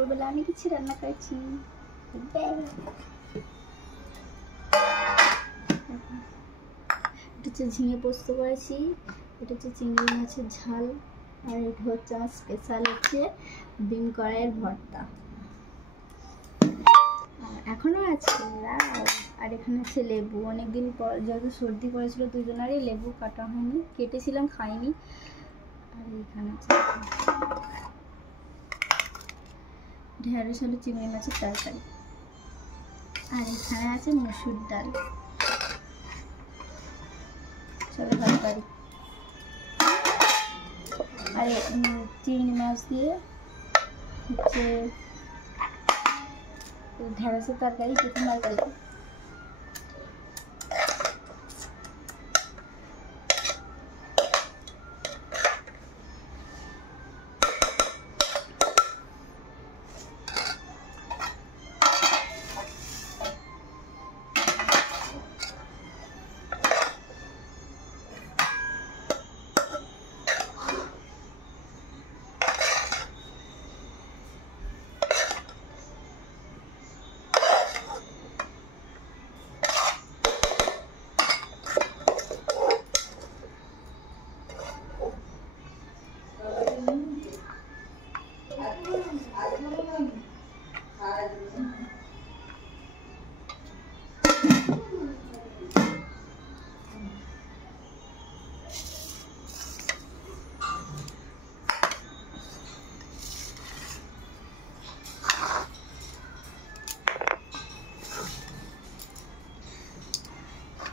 দুপুরবেলা আমি কিছু রান্না করেছি। এটা হচ্ছে ঝিঙে পোস্ত করেছি, এটা হচ্ছে চিংড়ি মাছের ঝাল, আর এটা হচ্ছে আমার স্পেশাল হচ্ছে বিন কড়াইয়ের ভর্তা। আর এখনও আছে। আর এখানে আছে লেবু, অনেকদিন পর যেহেতু সর্দি করেছিল দুজনারই, লেবু কাটা হয়নি, কেটেছিলাম খাইনি। আর এখানে আছে ঢেঁড়স আলু চিংড়ি মাছের তরকারি, আর এখানে আছে মসুর ডাল সবে তরকারি, আর চিংড়ি মাছ দিয়ে হচ্ছে ঢেঁড়সের তরকারি, প্রথম তরকারি।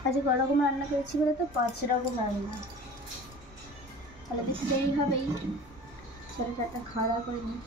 আজকে ক রকম রান্না করেছি বলে তো 5 রকম রান্না, তাহলে বেশি দেরি হবেই। ছেলেটা একটা খাওয়া দাওয়া করে নিই।